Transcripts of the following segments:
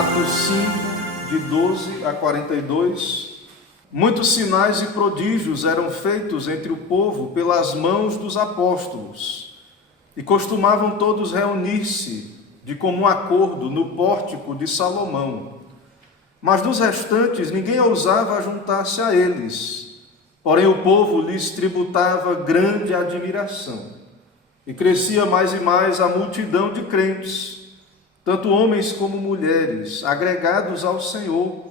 Atos 5, de 12 a 42. Muitos sinais e prodígios eram feitos entre o povo pelas mãos dos apóstolos, e costumavam todos reunir-se de comum acordo no pórtico de Salomão. Mas dos restantes ninguém ousava juntar-se a eles, porém o povo lhes tributava grande admiração, e crescia mais e mais a multidão de crentes, tanto homens como mulheres, agregados ao Senhor,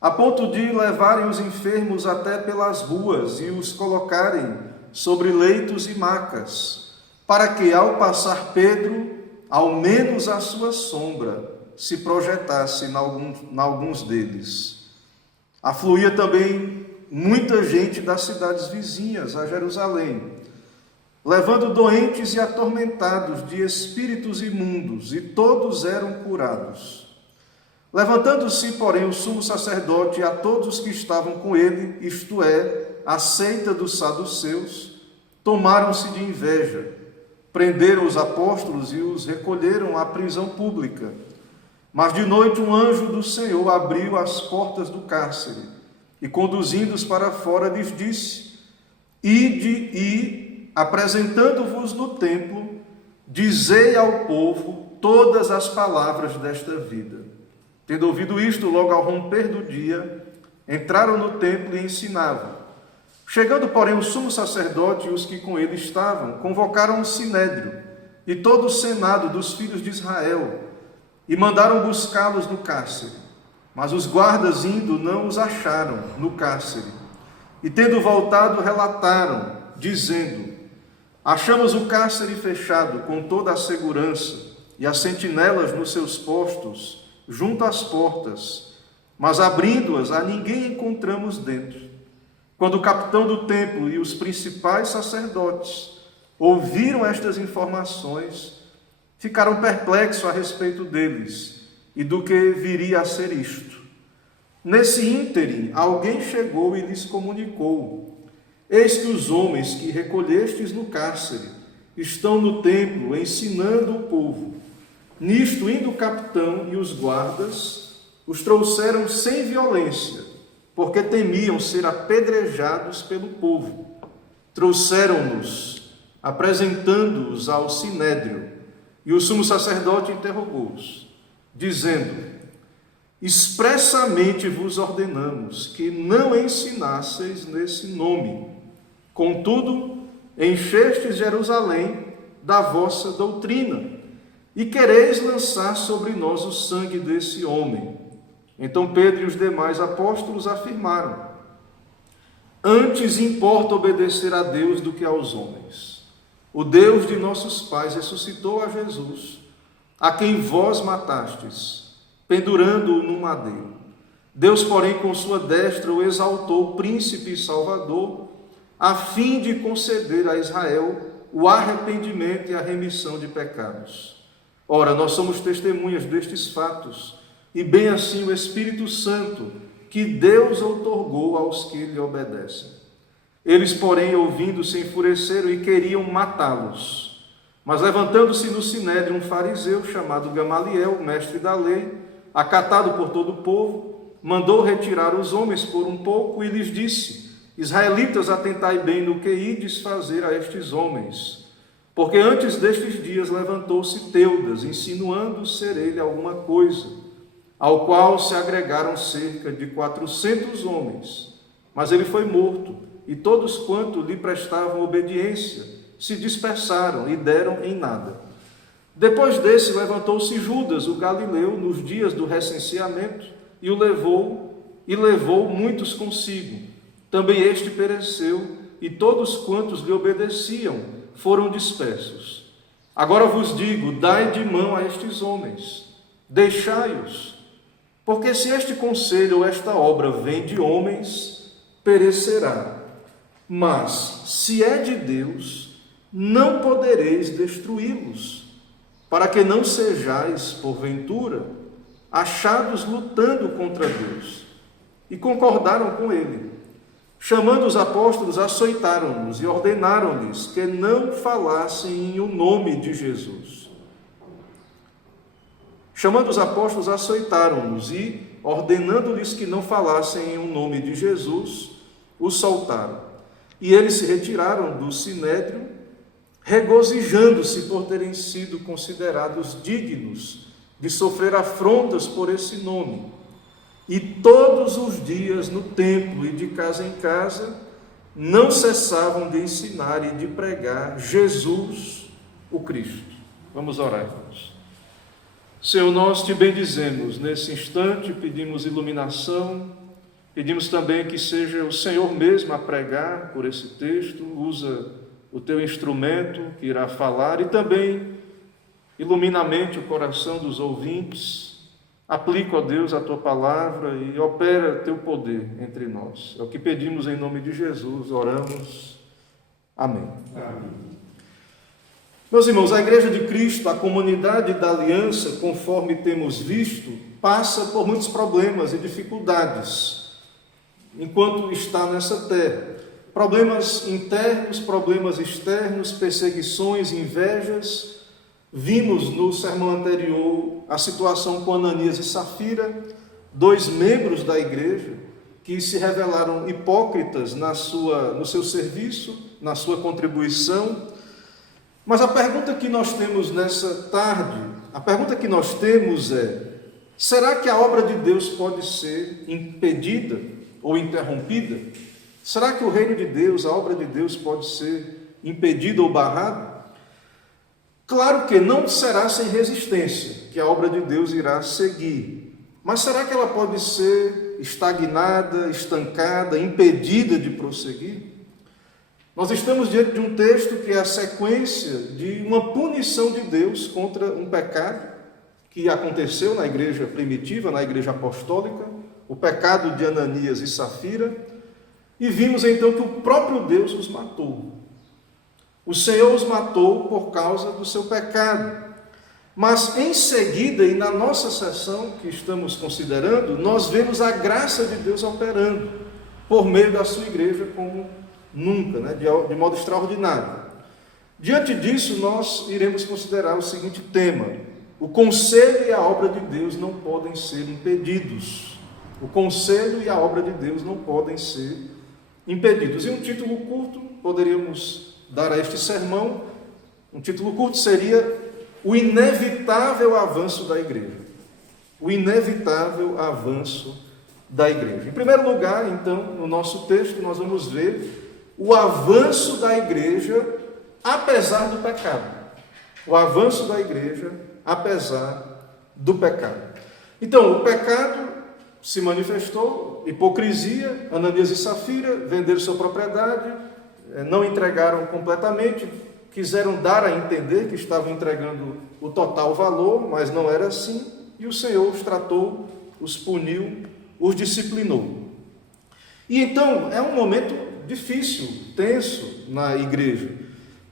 a ponto de levarem os enfermos até pelas ruas e os colocarem sobre leitos e macas, para que, ao passar Pedro, ao menos a sua sombra se projetasse em alguns deles. Afluía também muita gente das cidades vizinhas a Jerusalém, levando doentes e atormentados de espíritos imundos, e todos eram curados. Levantando-se, porém, o sumo sacerdote e a todos os que estavam com ele, isto é, a seita dos saduceus, tomaram-se de inveja, prenderam os apóstolos e os recolheram à prisão pública. Mas de noite um anjo do Senhor abriu as portas do cárcere e, conduzindo-os para fora, lhes disse: Ide e, apresentando-vos no templo, dizei ao povo todas as palavras desta vida. Tendo ouvido isto, logo ao romper do dia, entraram no templo e ensinavam. Chegando, porém, o sumo sacerdote e os que com ele estavam, convocaram o sinédrio e todo o senado dos filhos de Israel, e mandaram buscá-los no cárcere. Mas os guardas, indo, não os acharam no cárcere. E tendo voltado, relataram, dizendo: Achamos o cárcere fechado com toda a segurança e as sentinelas nos seus postos, junto às portas, mas abrindo-as a ninguém encontramos dentro. Quando o capitão do templo e os principais sacerdotes ouviram estas informações, ficaram perplexos a respeito deles e do que viria a ser isto. Nesse ínterim, alguém chegou e lhes comunicou: Eis que os homens que recolhestes no cárcere estão no templo ensinando o povo. Nisto, indo o capitão e os guardas, os trouxeram sem violência, porque temiam ser apedrejados pelo povo. Trouxeram-nos, apresentando-os ao sinédrio, e o sumo sacerdote interrogou-os, dizendo: Expressamente vos ordenamos que não ensinasseis nesse nome. Contudo, enchestes Jerusalém da vossa doutrina, e quereis lançar sobre nós o sangue desse homem. Então Pedro e os demais apóstolos afirmaram: Antes importa obedecer a Deus do que aos homens. O Deus de nossos pais ressuscitou a Jesus, a quem vós matastes, pendurando-o no madeiro. Deus, porém, com sua destra o exaltou príncipe e salvador, a fim de conceder a Israel o arrependimento e a remissão de pecados. Ora, nós somos testemunhas destes fatos, e bem assim o Espírito Santo, que Deus outorgou aos que lhe obedecem. Eles, porém, ouvindo, se enfureceram e queriam matá-los. Mas levantando-se no sinédrio um fariseu, chamado Gamaliel, mestre da lei, acatado por todo o povo, mandou retirar os homens por um pouco e lhes disse: Israelitas, atentai bem no que ides fazer a estes homens. Porque antes destes dias levantou-se Teudas, insinuando ser ele alguma coisa, ao qual se agregaram cerca de 400 homens. Mas ele foi morto, e todos quanto lhe prestavam obediência se dispersaram e deram em nada. Depois desse levantou-se Judas, o galileu, nos dias do recenseamento, e levou muitos consigo. Também este pereceu, e todos quantos lhe obedeciam foram dispersos. Agora vos digo: dai de mão a estes homens, deixai-os, porque se este conselho ou esta obra vem de homens, perecerá. Mas, se é de Deus, não podereis destruí-los, para que não sejais, porventura, achados lutando contra Deus. E concordaram com ele. Chamando os apóstolos, açoitaram-nos e ordenaram-lhes que não falassem em o nome de Jesus. Chamando os apóstolos, açoitaram-nos e, ordenando-lhes que não falassem em o nome de Jesus, os soltaram. E eles se retiraram do sinédrio, regozijando-se por terem sido considerados dignos de sofrer afrontas por esse nome. E todos os dias no templo e de casa em casa não cessavam de ensinar e de pregar Jesus, o Cristo. Vamos orar, irmãos. Senhor, nós te bendizemos nesse instante, pedimos iluminação, pedimos também que seja o Senhor mesmo a pregar por esse texto, usa o teu instrumento que irá falar e também ilumina a mente o coração dos ouvintes, aplica, ó Deus, a tua palavra e opera teu poder entre nós. É o que pedimos em nome de Jesus, oramos. Amém. Amém. Meus irmãos, a Igreja de Cristo, a comunidade da aliança, conforme temos visto, passa por muitos problemas e dificuldades enquanto está nessa terra. Problemas internos, problemas externos, perseguições, invejas. Vimos no sermão anterior a situação com Ananias e Safira, dois membros da igreja que se revelaram hipócritas no seu serviço, na sua contribuição. Mas a pergunta que nós temos nessa tarde, a pergunta que nós temos é: será que a obra de Deus pode ser impedida ou interrompida? Será que o reino de Deus, a obra de Deus pode ser impedida ou barrada? Claro que não será sem resistência que a obra de Deus irá seguir. Mas será que ela pode ser estagnada, estancada, impedida de prosseguir? Nós estamos diante de um texto que é a sequência de uma punição de Deus contra um pecado que aconteceu na igreja primitiva, na igreja apostólica, o pecado de Ananias e Safira, e vimos então que o próprio Deus os matou. O Senhor os matou por causa do seu pecado. Mas em seguida, e na nossa sessão que estamos considerando, nós vemos a graça de Deus operando por meio da sua igreja como nunca, de modo extraordinário. Diante disso, nós iremos considerar o seguinte tema: o conselho e a obra de Deus não podem ser impedidos. O conselho e a obra de Deus não podem ser impedidos. E um título curto poderíamos dar a este sermão, um título curto seria: o inevitável avanço da igreja. O inevitável avanço da igreja. Em primeiro lugar, então, no nosso texto, nós vamos ver o avanço da igreja apesar do pecado. O avanço da igreja apesar do pecado. Então, o pecado se manifestou, hipocrisia. Ananias e Safira venderam sua propriedade, não entregaram completamente, quiseram dar a entender que estavam entregando o total valor, mas não era assim, e o Senhor os tratou, os puniu, os disciplinou. E então, é um momento difícil, tenso na igreja.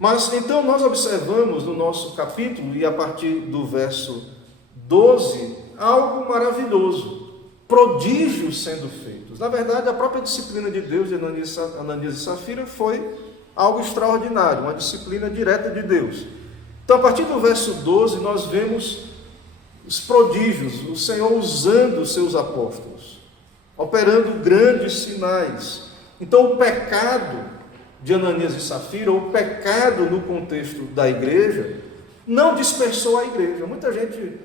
Mas então nós observamos no nosso capítulo, e a partir do verso 12, algo maravilhoso, prodígios sendo feitos. Na verdade, a própria disciplina de Deus de Ananias e Safira foi algo extraordinário, uma disciplina direta de Deus. Então, a partir do verso 12, nós vemos os prodígios, o Senhor usando os seus apóstolos, operando grandes sinais. Então, o pecado de Ananias e Safira, o pecado no contexto da igreja, não dispersou a igreja. Muita gente,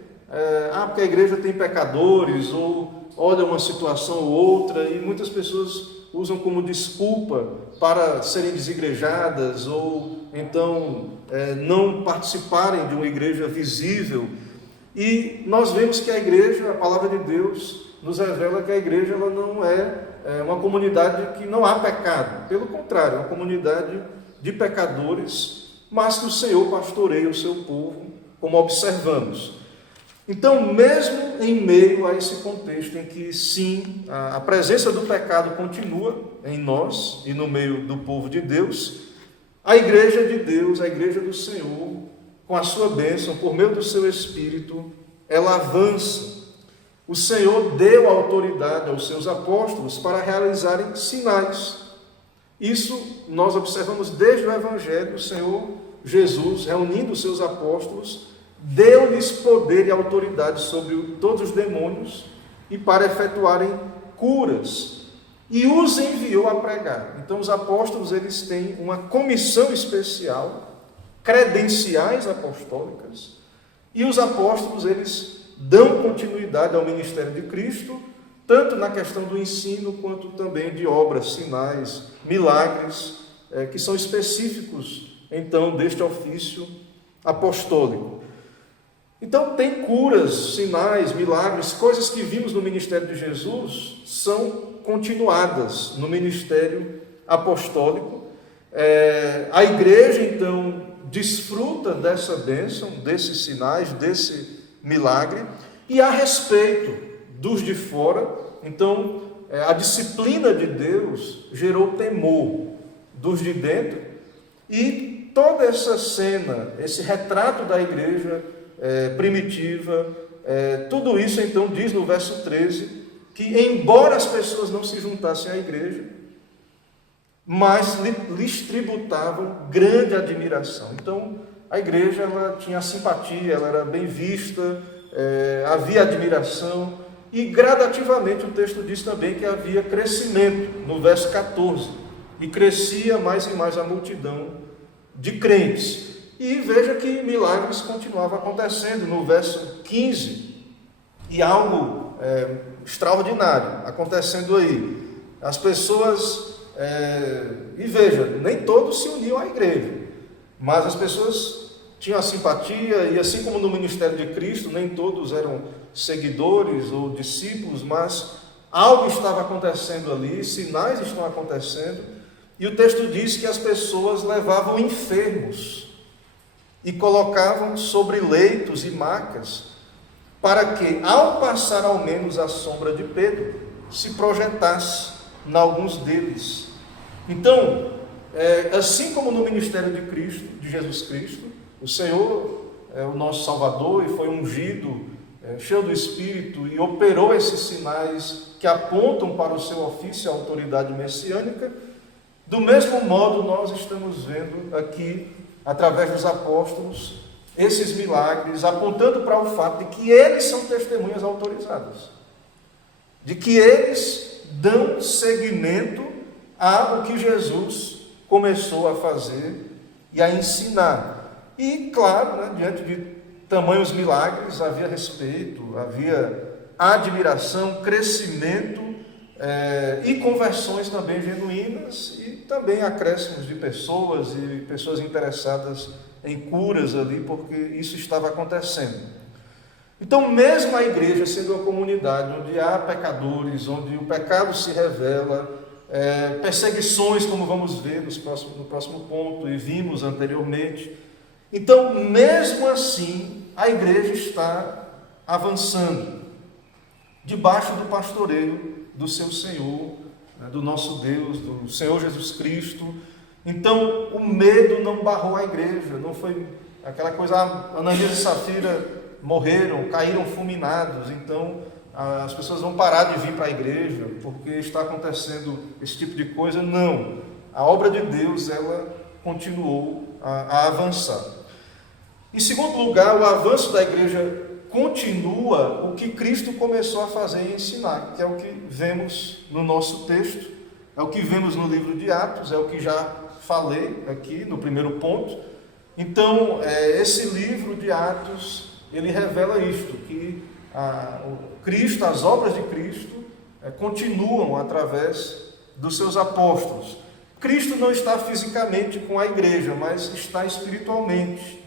porque a igreja tem pecadores, ou olha uma situação ou outra, e muitas pessoas usam como desculpa para serem desigrejadas, ou então não participarem de uma igreja visível. E nós vemos que a igreja, a palavra de Deus, nos revela que a igreja ela não é uma comunidade que não há pecado. Pelo contrário, é uma comunidade de pecadores, mas que o Senhor pastoreia o seu povo, como observamos. Então, mesmo em meio a esse contexto em que, sim, a presença do pecado continua em nós e no meio do povo de Deus, a igreja de Deus, a igreja do Senhor, com a sua bênção, por meio do seu Espírito, ela avança. O Senhor deu autoridade aos seus apóstolos para realizarem sinais. Isso nós observamos desde o Evangelho, o Senhor Jesus reunindo os seus apóstolos, deu-lhes poder e autoridade sobre todos os demônios e para efetuarem curas, e os enviou a pregar. Então os apóstolos, eles têm uma comissão especial, credenciais apostólicas, e os apóstolos, eles dão continuidade ao ministério de Cristo, tanto na questão do ensino, quanto também de obras, sinais, milagres, que são específicos, então, deste ofício apostólico. Então, tem curas, sinais, milagres, coisas que vimos no ministério de Jesus, são continuadas no ministério apostólico. A igreja, então, desfruta dessa bênção, desses sinais, desse milagre, e a respeito dos de fora, então, a disciplina de Deus gerou temor dos de dentro, e toda essa cena, esse retrato da igreja primitiva, tudo isso então diz no verso 13, que embora as pessoas não se juntassem à igreja, mas lhes tributavam grande admiração. Então a igreja, ela tinha simpatia, ela era bem vista, havia admiração, e gradativamente o texto diz também que havia crescimento, no verso 14, e crescia mais e mais a multidão de crentes. E veja que milagres continuavam acontecendo no verso 15, e algo extraordinário acontecendo aí. As pessoas, e veja, nem todos se uniam à igreja, mas as pessoas tinham a simpatia, e assim como no ministério de Cristo, nem todos eram seguidores ou discípulos, mas algo estava acontecendo ali, sinais estão acontecendo, e o texto diz que as pessoas levavam enfermos e colocavam sobre leitos e macas, para que, ao passar ao menos a sombra de Pedro, se projetasse em alguns deles. Então, assim como no ministério de Cristo, de Jesus Cristo, o Senhor é o nosso Salvador e foi ungido, cheio do Espírito, e operou esses sinais que apontam para o seu ofício e autoridade messiânica. Do mesmo modo, nós estamos vendo aqui, através dos apóstolos, esses milagres, apontando para o fato de que eles são testemunhas autorizadas, de que eles dão seguimento ao que Jesus começou a fazer e a ensinar. E, claro, diante de tamanhos milagres, havia respeito, havia admiração, crescimento e conversões também genuínas, e também acréscimos de pessoas e pessoas interessadas em curas ali, porque isso estava acontecendo. Então, mesmo a igreja sendo uma comunidade onde há pecadores, onde o pecado se revela, perseguições, como vamos ver no próximo ponto, e vimos anteriormente, então, mesmo assim, a igreja está avançando, debaixo do pastoreio do seu Senhor, do nosso Deus, do Senhor Jesus Cristo. Então, o medo não barrou a igreja, não foi aquela coisa, Ananias e Safira morreram, caíram fulminados, então as pessoas vão parar de vir para a igreja, porque está acontecendo esse tipo de coisa. Não, a obra de Deus, ela continuou a avançar. Em segundo lugar, o avanço da igreja continua o que Cristo começou a fazer e ensinar, que é o que vemos no nosso texto, é o que vemos no livro de Atos, é o que já falei aqui no primeiro ponto. Então, esse livro de Atos, ele revela isto, que Cristo, as obras de Cristo, continuam através dos seus apóstolos. Cristo não está fisicamente com a igreja, mas está espiritualmente.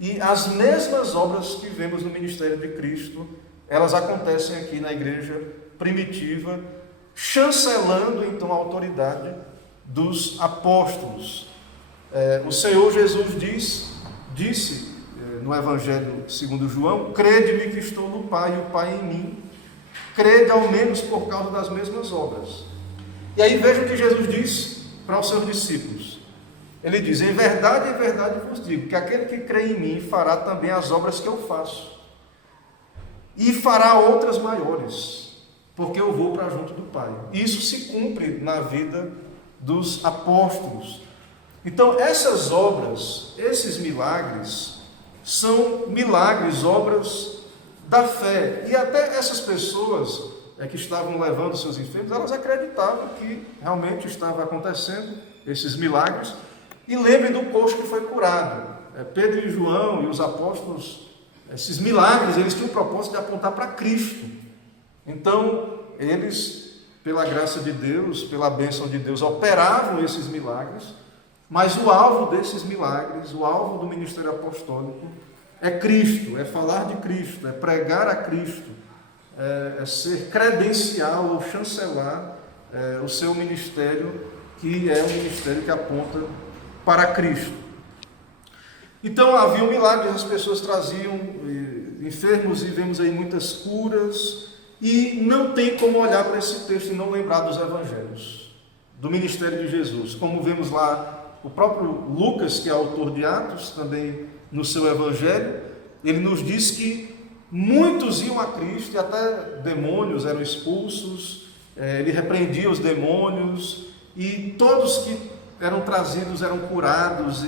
E as mesmas obras que vemos no ministério de Cristo, elas acontecem aqui na igreja primitiva, chancelando então a autoridade dos apóstolos. O Senhor Jesus disse no Evangelho segundo João: crede-me que estou no Pai e o Pai em mim, crede ao menos por causa das mesmas obras. E aí veja o que Jesus diz para os seus discípulos. Ele diz: em verdade vos digo, que aquele que crê em mim fará também as obras que eu faço, e fará outras maiores, porque eu vou para junto do Pai. Isso se cumpre na vida dos apóstolos. Então, essas obras, esses milagres, são milagres, obras da fé. E até essas pessoas que estavam levando seus enfermos, elas acreditavam que realmente estava acontecendo esses milagres. E lembrem do coxo que foi curado. Pedro e João e os apóstolos, esses milagres, eles tinham o propósito de apontar para Cristo. Então, eles, pela graça de Deus, pela bênção de Deus, operavam esses milagres, mas o alvo desses milagres, o alvo do ministério apostólico é Cristo, é falar de Cristo, é pregar a Cristo, é ser credencial ou chancelar o seu ministério, que é um ministério que aponta para Cristo. Então havia milagres, as pessoas traziam enfermos e vemos aí muitas curas, e não tem como olhar para esse texto e não lembrar dos evangelhos, do ministério de Jesus. Como vemos lá, o próprio Lucas, que é autor de Atos, também no seu evangelho, ele nos diz que muitos iam a Cristo e até demônios eram expulsos, ele repreendia os demônios e todos que eram trazidos eram curados,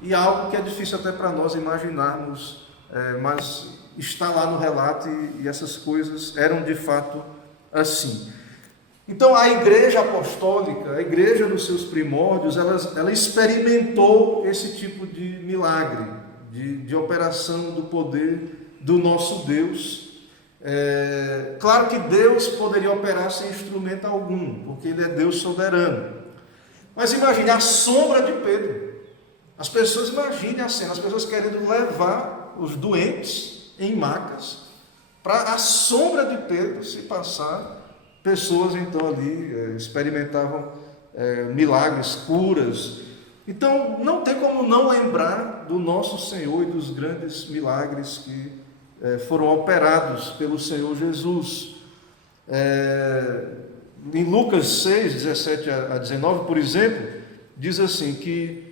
e algo que é difícil até para nós imaginarmos, mas está lá no relato e essas coisas eram de fato assim. Então a igreja apostólica, a igreja nos seus primórdios, ela experimentou esse tipo de milagre, de operação do poder do nosso Deus. Claro que Deus poderia operar sem instrumento algum, porque Ele é Deus soberano. Mas imagine a sombra de Pedro. As pessoas, imaginem a cena, as pessoas querendo levar os doentes em macas para a sombra de Pedro se passar. Pessoas então ali experimentavam milagres, curas. Então não tem como não lembrar do nosso Senhor e dos grandes milagres que foram operados pelo Senhor Jesus. Em Lucas 6, 17 a 19, por exemplo, diz assim que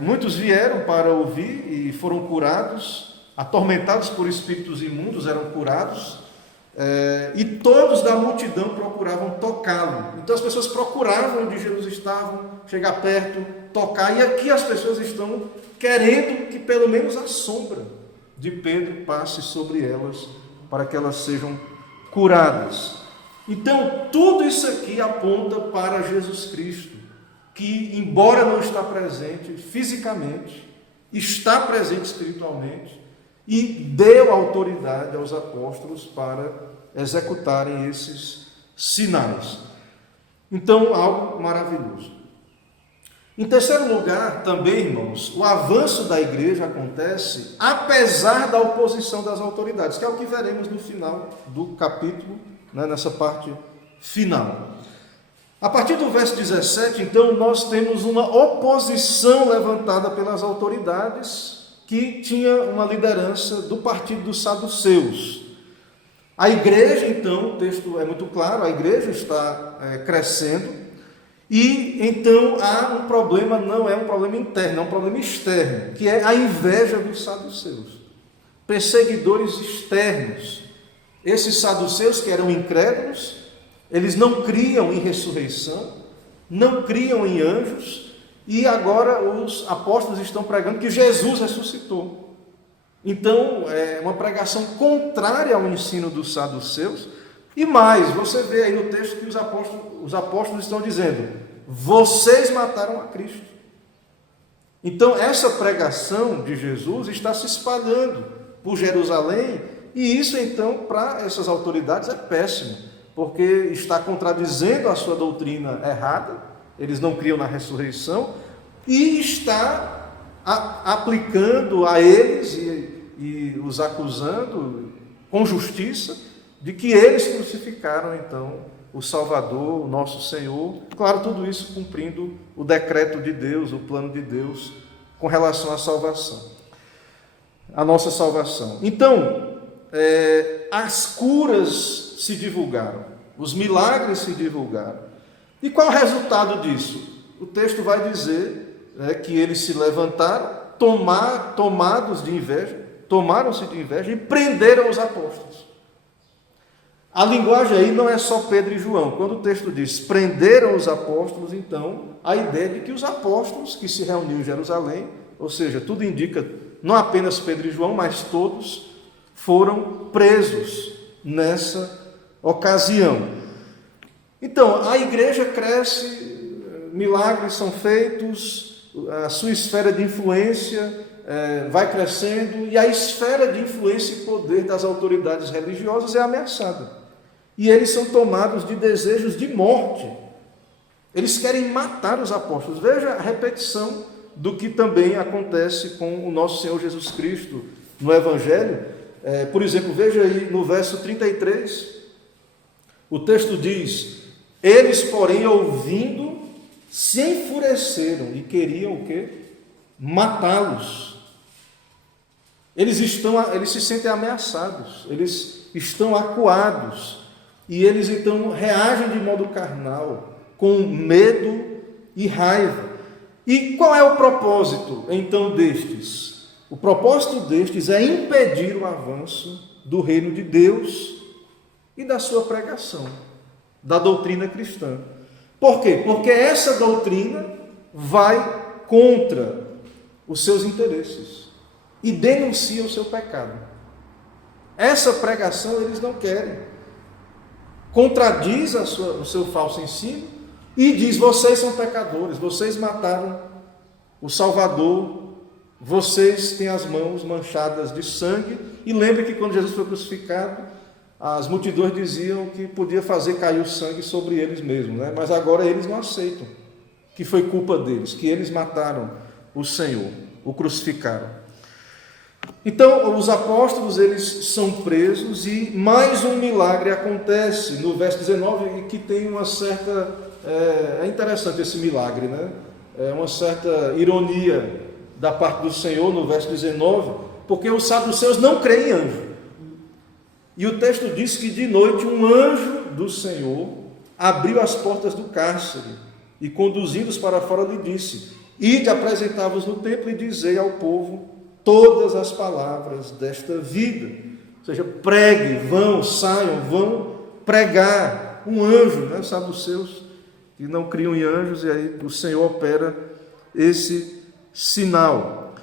muitos vieram para ouvir e foram curados, atormentados por espíritos imundos, eram curados, e todos da multidão procuravam tocá-lo. Então as pessoas procuravam onde Jesus estava, chegar perto, tocar, e aqui as pessoas estão querendo que pelo menos a sombra de Pedro passe sobre elas, para que elas sejam curadas. Então tudo isso aqui aponta para Jesus Cristo, que embora não está presente fisicamente, está presente espiritualmente, e deu autoridade aos apóstolos para executarem esses sinais. Então, algo maravilhoso. Em terceiro lugar, também, irmãos, o avanço da igreja acontece apesar da oposição das autoridades, que é o que veremos no final do capítulo, nessa parte final. A partir do verso 17, então, nós temos uma oposição levantada pelas autoridades, que tinha uma liderança do partido dos saduceus. A igreja, então, o texto é muito claro, a igreja está crescendo, e então há um problema, não é um problema interno, é um problema externo, que é a inveja dos saduceus, perseguidores externos. Esses saduceus, que eram incrédulos, eles não criam em ressurreição, não criam em anjos, e agora os apóstolos estão pregando que Jesus ressuscitou. Então, é uma pregação contrária ao ensino dos saduceus. E mais, você vê aí no texto que os apóstolos estão dizendo: vocês mataram a Cristo. Então, essa pregação de Jesus está se espalhando por Jerusalém, e isso, então, para essas autoridades é péssimo, porque está contradizendo a sua doutrina errada. Eles não criam na ressurreição, e está aplicando a eles e os acusando com justiça de que eles crucificaram então o Salvador, o nosso Senhor. Claro, tudo isso cumprindo o decreto de Deus, o plano de Deus com relação à salvação, a nossa salvação. Então, as curas se divulgaram, os milagres se divulgaram. E qual é o resultado disso? O texto vai dizer que eles se levantaram, tomaram-se de inveja e prenderam os apóstolos. A linguagem aí não é só Pedro e João. Quando o texto diz prenderam os apóstolos, então a ideia é de que os apóstolos que se reuniam em Jerusalém, ou seja, tudo indica não apenas Pedro e João, mas todos foram presos nessa ocasião. Então, a igreja cresce, milagres são feitos, a sua esfera de influência vai crescendo, e a esfera de influência e poder das autoridades religiosas é ameaçada. E eles são tomados de desejos de morte. Eles querem matar os apóstolos. Veja a repetição do que também acontece com o nosso Senhor Jesus Cristo no Evangelho. Por exemplo, veja aí no verso 33, o texto diz: eles, porém, ouvindo, se enfureceram e queriam o quê? Matá-los. Eles se sentem ameaçados, eles estão acuados, e eles então reagem de modo carnal, com medo e raiva. E qual é o propósito, então, destes? O propósito destes é impedir o avanço do reino de Deus e da sua pregação, da doutrina cristã. Por quê? Porque essa doutrina vai contra os seus interesses e denuncia o seu pecado. Essa pregação eles não querem. Contradiz o seu falso ensino e diz: vocês são pecadores, vocês mataram o Salvador, vocês têm as mãos manchadas de sangue. E lembre que quando Jesus foi crucificado, as multidões diziam que podia fazer cair o sangue sobre eles mesmos, né? Mas agora eles não aceitam que foi culpa deles, que eles mataram o Senhor, o crucificaram. Então, os apóstolos, eles são presos, e mais um milagre acontece no verso 19, que tem uma certa... É interessante esse milagre, né? É uma certa ironia da parte do Senhor no verso 19, porque os saduceus não creem em anjo. E o texto diz que de noite um anjo do Senhor abriu as portas do cárcere e, conduzindo-os para fora, lhe disse: ide, apresentai-vos no templo e dizei ao povo todas as palavras desta vida. Ou seja, pregue, saiam, vão pregar. Um anjo, né? Saduceus que não criam em anjos, e aí o Senhor opera esse sinal.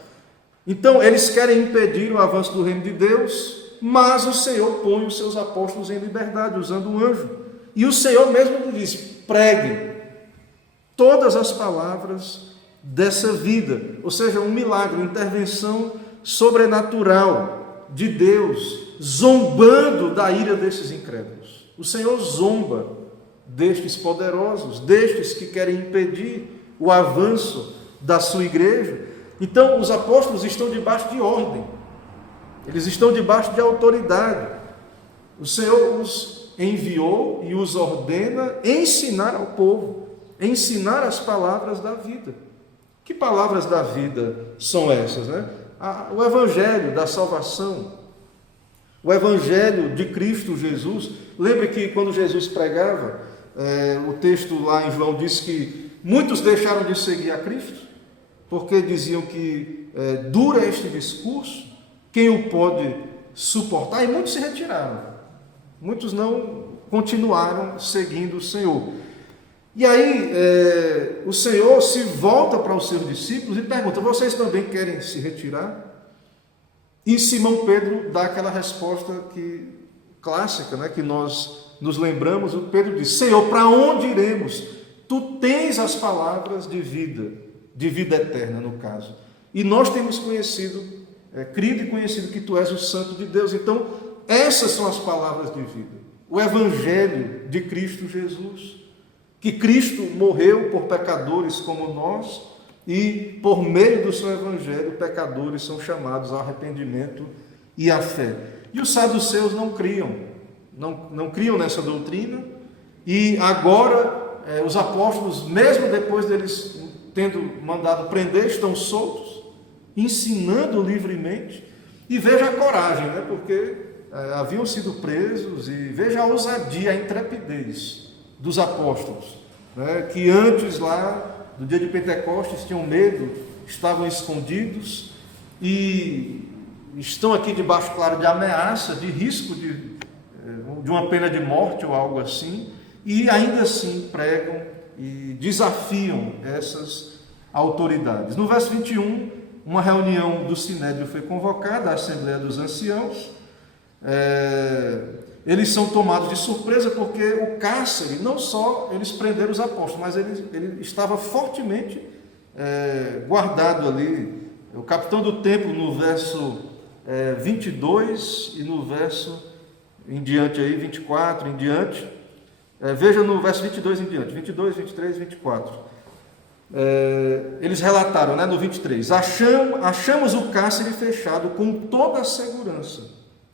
Então, eles querem impedir o avanço do reino de Deus, mas o Senhor põe os seus apóstolos em liberdade, usando um anjo. E o Senhor mesmo lhe diz: preguem todas as palavras dessa vida. Ou seja, um milagre, uma intervenção sobrenatural de Deus, zombando da ira desses incrédulos. O Senhor zomba destes poderosos, destes que querem impedir o avanço da sua igreja. Então, os apóstolos estão debaixo de ordem, eles estão debaixo de autoridade. O Senhor os enviou e os ordena ensinar ao povo, ensinar as palavras da vida. Que palavras da vida são essas, né? O Evangelho da salvação, o Evangelho de Cristo Jesus. Lembre que quando Jesus pregava, o texto lá em João diz que muitos deixaram de seguir a Cristo, porque diziam que dura este discurso, quem o pode suportar? E muitos se retiraram, muitos não continuaram seguindo o Senhor. E aí o Senhor se volta para os seus discípulos e pergunta: vocês também querem se retirar? E Simão Pedro dá aquela resposta clássica, né, que nós nos lembramos. O Pedro diz: Senhor, para onde iremos? Tu tens as palavras de vida eterna, no caso. E nós temos crido e conhecido que Tu és o Santo de Deus. Então, essas são as palavras de vida. O Evangelho de Cristo Jesus, que Cristo morreu por pecadores como nós, e por meio do seu Evangelho, pecadores são chamados ao arrependimento e à fé. E os saduceus não criam nessa doutrina, e agora os apóstolos, mesmo depois deles tendo mandado prender, estão soltos, ensinando livremente. E veja a coragem, né? Porque haviam sido presos, e veja a ousadia, a intrepidez dos apóstolos, né? Que antes lá, do dia de Pentecostes, tinham medo, estavam escondidos, e estão aqui debaixo, claro, de ameaça, de risco de uma pena de morte ou algo assim, e ainda assim pregam e desafiam essas autoridades. No verso 21, uma reunião do Sinédrio foi convocada, a Assembleia dos Anciãos. Eles são tomados de surpresa porque o cárcere, não só eles prenderam os apóstolos, mas ele estava fortemente guardado ali. O capitão do templo, no verso 22 e no verso em diante aí, 24 em diante, veja no verso 22 em diante, 22, 23, 24. Eles relataram, no 23, achamos o cárcere fechado com toda a segurança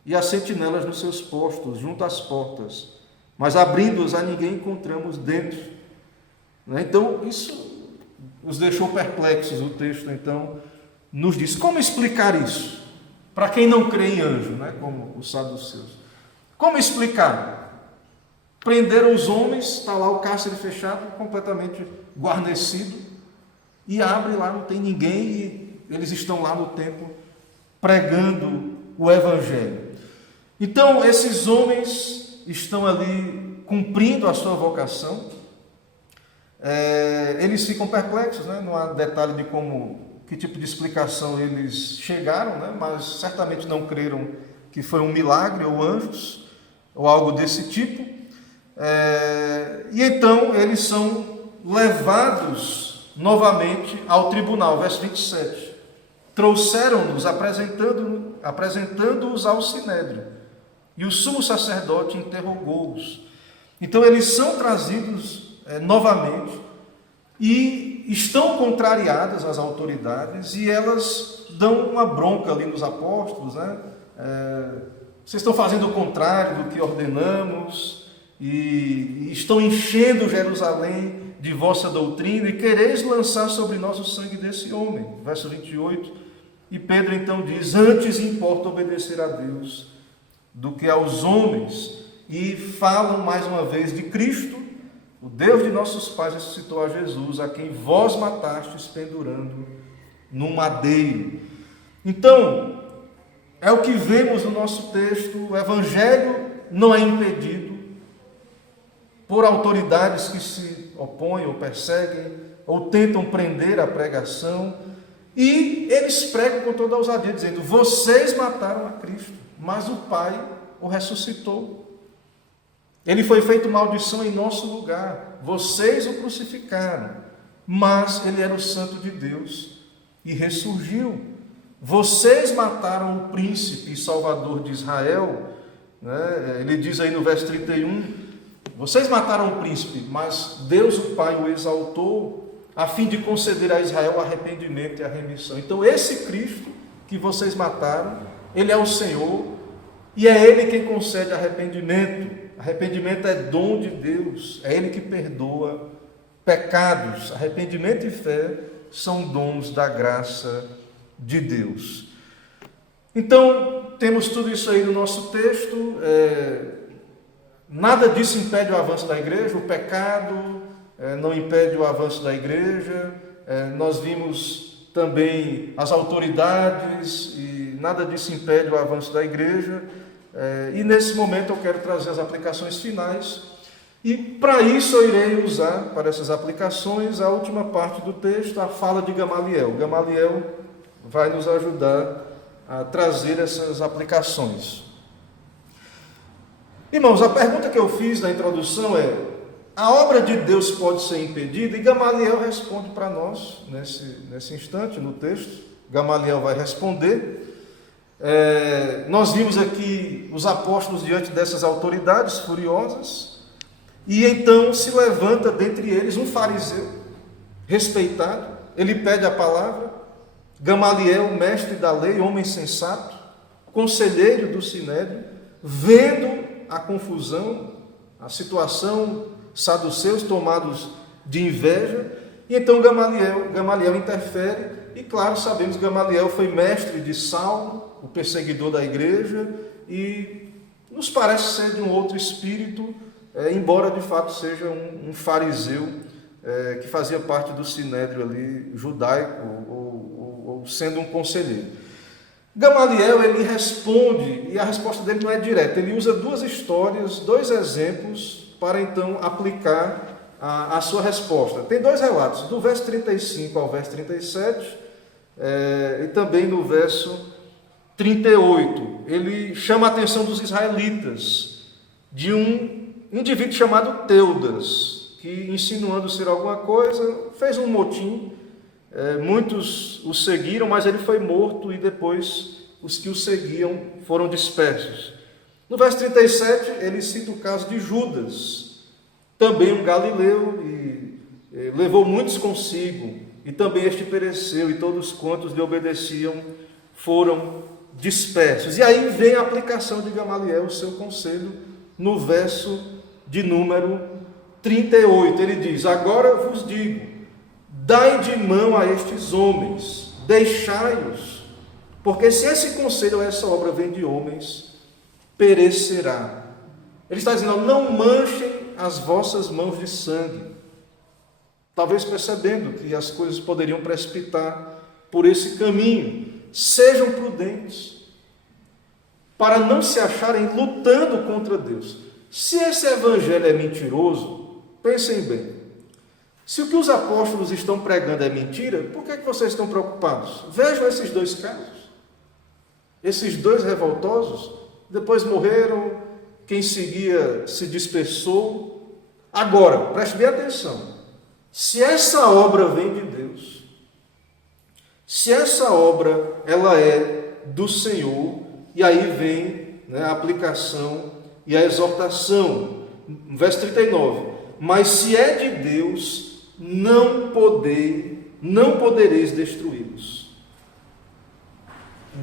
e as sentinelas nos seus postos, junto às portas, mas abrindo-os a ninguém encontramos dentro. Então, isso os deixou perplexos. O texto, então, nos diz. Como explicar isso? Para quem não crê em anjo, como os saduceus. Como explicar? Prenderam os homens, está lá o cárcere fechado, completamente guarnecido, e abre lá, não tem ninguém, e eles estão lá no templo pregando o Evangelho. Então, esses homens estão ali cumprindo a sua vocação. Eles ficam perplexos, não há detalhe de que tipo de explicação eles chegaram, mas certamente não creram que foi um milagre ou anjos, ou algo desse tipo. E então eles são levados novamente ao tribunal, verso 27. Trouxeram-nos, apresentando-os ao Sinédrio, e o sumo sacerdote interrogou-os. Então eles são trazidos novamente e estão contrariadas as autoridades, e elas dão uma bronca ali nos apóstolos, vocês estão fazendo o contrário do que ordenamos, e estão enchendo Jerusalém de vossa doutrina, e quereis lançar sobre nós o sangue desse homem. Verso 28, e Pedro então diz: antes importa obedecer a Deus do que aos homens, e falam mais uma vez de Cristo, o Deus de nossos pais ressuscitou a Jesus, a quem vós matastes pendurando no madeiro. Então, é o que vemos no nosso texto. O Evangelho não é impedido por autoridades que se opõem ou perseguem, ou tentam prender a pregação, e eles pregam com toda a ousadia, dizendo: vocês mataram a Cristo, mas o Pai o ressuscitou. Ele foi feito maldição em nosso lugar, vocês o crucificaram, mas ele era o Santo de Deus e ressurgiu. Vocês mataram o príncipe e salvador de Israel, ele diz aí no verso 31, vocês mataram o príncipe, mas Deus o Pai o exaltou, a fim de conceder a Israel arrependimento e a remissão. Então esse Cristo que vocês mataram, ele é o Senhor, e é ele quem concede arrependimento. Arrependimento é dom de Deus, é ele que perdoa pecados. Arrependimento e fé são dons da graça de Deus. Então, temos tudo isso aí no nosso texto. Nada disso impede o avanço da igreja, o pecado não impede o avanço da igreja. Nós vimos também as autoridades, e nada disso impede o avanço da igreja. E nesse momento eu quero trazer as aplicações finais, e para isso eu irei usar, para essas aplicações, a última parte do texto, a fala de Gamaliel. Gamaliel vai nos ajudar a trazer essas aplicações. Irmãos, a pergunta que eu fiz na introdução é: a obra de Deus pode ser impedida? E Gamaliel responde para nós, nesse instante, no texto. Gamaliel vai responder. Nós vimos aqui os apóstolos diante dessas autoridades furiosas, e então se levanta dentre eles um fariseu respeitado. Ele pede a palavra. Gamaliel, mestre da lei, homem sensato, conselheiro do Sinédrio, vendo a confusão, a situação, saduceus tomados de inveja, e então Gamaliel interfere. E claro, sabemos que Gamaliel foi mestre de Saulo, o perseguidor da igreja, e nos parece ser de um outro espírito, embora de fato seja um fariseu que fazia parte do sinédrio ali judaico, ou sendo um conselheiro. Gamaliel, ele responde, e a resposta dele não é direta, ele usa duas histórias, dois exemplos, para então aplicar a sua resposta. Tem dois relatos, do verso 35 ao verso 37, e também no verso 38, ele chama a atenção dos israelitas de um indivíduo chamado Teudas, que, insinuando ser alguma coisa, fez um motim. Muitos o seguiram, mas ele foi morto e depois os que o seguiam foram dispersos. No verso 37, ele cita o caso de Judas, também um galileu, e levou muitos consigo, e também este pereceu, e todos quantos lhe obedeciam foram dispersos. E aí vem a aplicação de Gamaliel, o seu conselho, no verso de número 38. Ele diz: agora vos digo, dai de mão a estes homens, deixai-os, porque se esse conselho ou essa obra vem de homens, perecerá. Ele está dizendo: não manchem as vossas mãos de sangue. Talvez percebendo que as coisas poderiam precipitar por esse caminho. Sejam prudentes, para não se acharem lutando contra Deus. Se esse evangelho é mentiroso, pensem bem. Se o que os apóstolos estão pregando é mentira, por que vocês estão preocupados? Vejam esses dois casos. Esses dois revoltosos, depois morreram, quem seguia se dispersou. Agora, preste bem atenção. Se essa obra vem de Deus, se essa obra ela é do Senhor, e aí vem, a aplicação e a exortação. Verso 39. Mas se é de Deus, não podereis destruí-los.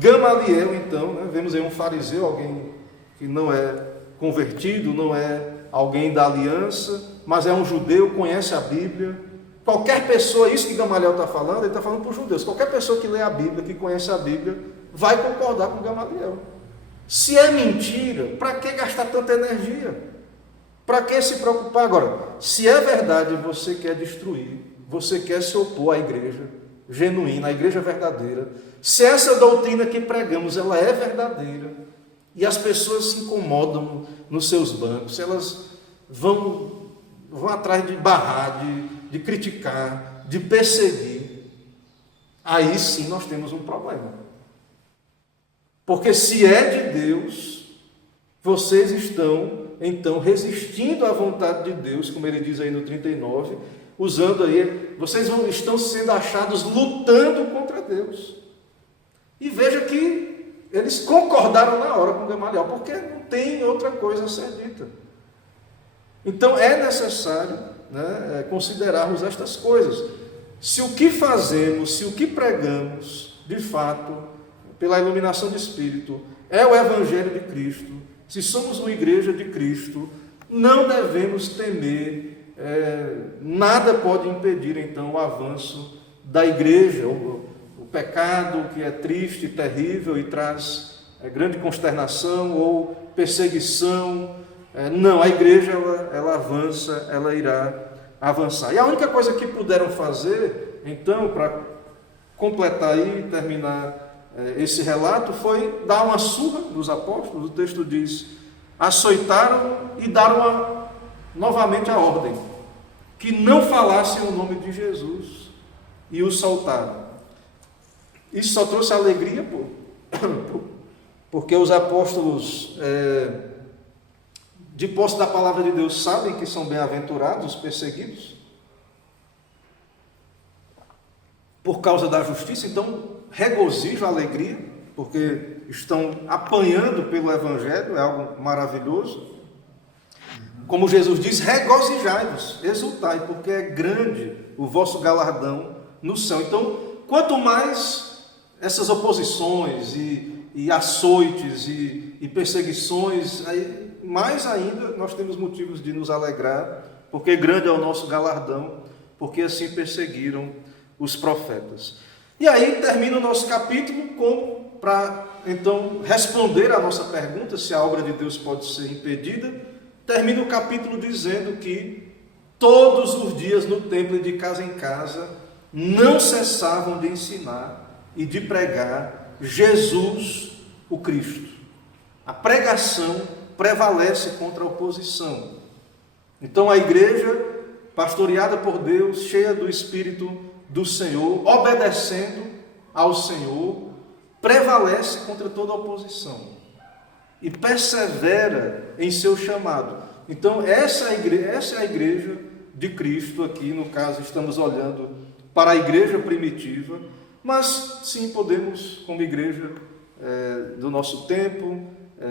Gamaliel, então, vemos aí um fariseu, alguém que não é convertido, não é alguém da aliança, mas é um judeu, conhece a Bíblia. Qualquer pessoa, isso que Gamaliel está falando, ele está falando para os judeus, qualquer pessoa que lê a Bíblia, que conhece a Bíblia, vai concordar com Gamaliel. Se é mentira, para que gastar tanta energia? Para que se preocupar? Agora, se é verdade, você quer destruir, você quer se opor à igreja genuína, à igreja verdadeira, se essa doutrina que pregamos, ela é verdadeira, e as pessoas se incomodam nos seus bancos, elas vão atrás de barrar, de criticar, de perseguir, aí sim nós temos um problema. Porque se é de Deus, vocês estão, então, resistindo à vontade de Deus, como ele diz aí no 39, usando aí, vocês estão sendo achados lutando contra Deus. E veja que eles concordaram na hora com Gamaliel, porque não tem outra coisa a ser dita. Então é necessário considerarmos estas coisas. Se o que fazemos, se o que pregamos, de fato, pela iluminação do Espírito, é o Evangelho de Cristo, se somos uma igreja de Cristo, não devemos temer, nada pode impedir então o avanço da igreja. O pecado que é triste, terrível e traz grande consternação ou perseguição, não, a igreja ela avança, ela irá avançar. E a única coisa que puderam fazer, então, para completar e terminar esse relato, foi dar uma surra dos apóstolos. O texto diz: açoitaram e deram novamente a ordem que não falassem o nome de Jesus, e os soltaram. Isso só trouxe alegria, porque os apóstolos, de posse da palavra de Deus, sabem que são bem-aventurados os perseguidos por causa da justiça. Então regozijo, alegria, porque estão apanhando pelo Evangelho, é algo maravilhoso. Como Jesus diz: regozijai-vos, exultai, porque é grande o vosso galardão no céu. Então, quanto mais essas oposições e açoites e perseguições, aí, mais ainda nós temos motivos de nos alegrar, porque grande é o nosso galardão, porque assim perseguiram os profetas. E aí termina o nosso capítulo para então responder à nossa pergunta, se a obra de Deus pode ser impedida. Termina o capítulo dizendo que todos os dias no templo e de casa em casa não cessavam de ensinar e de pregar Jesus o Cristo. A pregação prevalece contra a oposição. Então a igreja, pastoreada por Deus, cheia do Espírito do Senhor, obedecendo ao Senhor, prevalece contra toda oposição e persevera em seu chamado. Então, essa é a igreja de Cristo aqui. No caso, estamos olhando para a igreja primitiva, mas sim podemos, como igreja do nosso tempo,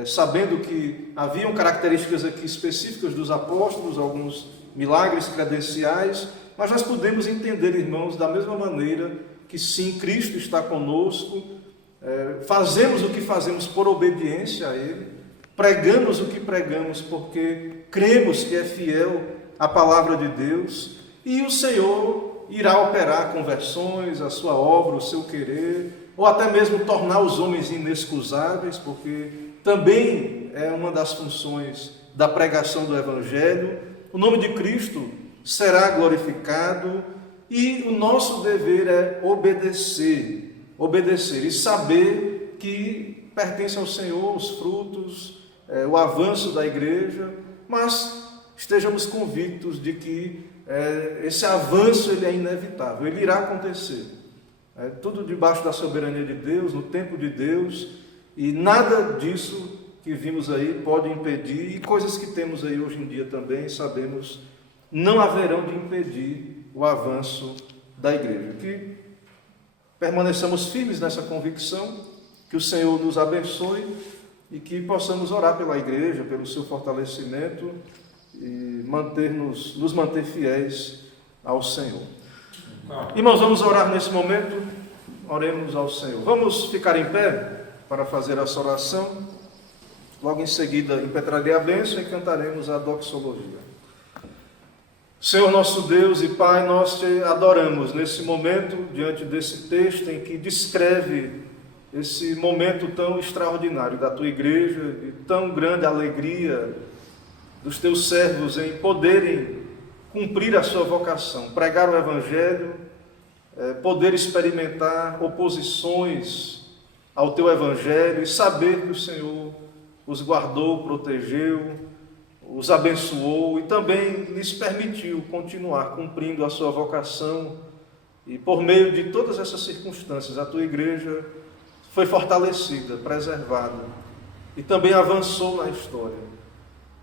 sabendo que haviam características aqui específicas dos apóstolos, alguns milagres credenciais, mas nós podemos entender, irmãos, da mesma maneira que sim, Cristo está conosco, fazemos o que fazemos por obediência a Ele, pregamos o que pregamos porque cremos que é fiel à palavra de Deus, e o Senhor irá operar conversões, a sua obra, o seu querer, ou até mesmo tornar os homens inexcusáveis, porque também é uma das funções da pregação do Evangelho. O nome de Cristo será glorificado e o nosso dever é obedecer e saber que pertence ao Senhor os frutos, o avanço da igreja, mas estejamos convictos de que esse avanço ele é inevitável, ele irá acontecer. Tudo debaixo da soberania de Deus, no tempo de Deus, e nada disso que vimos aí pode impedir, e coisas que temos aí hoje em dia também, sabemos, não haverão de impedir o avanço da igreja. Que permaneçamos firmes nessa convicção, que o Senhor nos abençoe e que possamos orar pela igreja, pelo seu fortalecimento e nos manter fiéis ao Senhor. Irmãos, vamos orar nesse momento. Oremos ao Senhor. Vamos ficar em pé para fazer essa oração. Logo em seguida, impetrarei a bênção e cantaremos a doxologia. Senhor nosso Deus e Pai, nós te adoramos nesse momento, diante desse texto em que descreve esse momento tão extraordinário da tua igreja, de tão grande alegria dos teus servos em poderem cumprir a sua vocação, pregar o Evangelho, poder experimentar oposições ao teu Evangelho e saber que o Senhor os guardou, protegeu, os abençoou e também lhes permitiu continuar cumprindo a sua vocação. E por meio de todas essas circunstâncias, a tua igreja foi fortalecida, preservada e também avançou na história.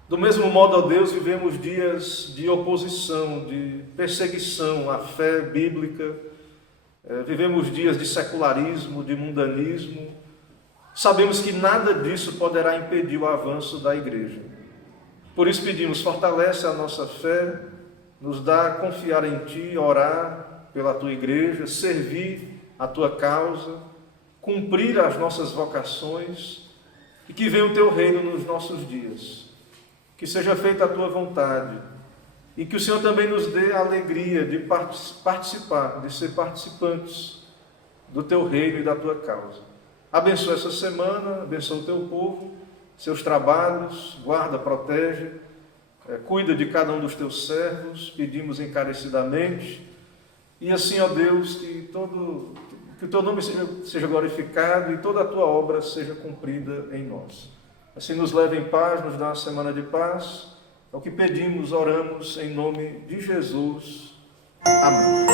Do mesmo modo, ó Deus, vivemos dias de oposição, de perseguição à fé bíblica, vivemos dias de secularismo, de mundanismo. Sabemos que nada disso poderá impedir o avanço da igreja. Por isso pedimos, fortalece a nossa fé, nos dá confiar em Ti, orar pela Tua igreja, servir a Tua causa, cumprir as nossas vocações e que venha o Teu reino nos nossos dias. Que seja feita a Tua vontade e que o Senhor também nos dê a alegria de participar, de ser participantes do Teu reino e da Tua causa. Abençoa essa semana, abençoa o Teu povo, seus trabalhos, guarda, protege, cuida de cada um dos Teus servos, pedimos encarecidamente, e assim, ó Deus, que o Teu nome seja glorificado e toda a Tua obra seja cumprida em nós. Assim nos leve em paz, nos dá uma semana de paz, é o que pedimos, oramos em nome de Jesus. Amém.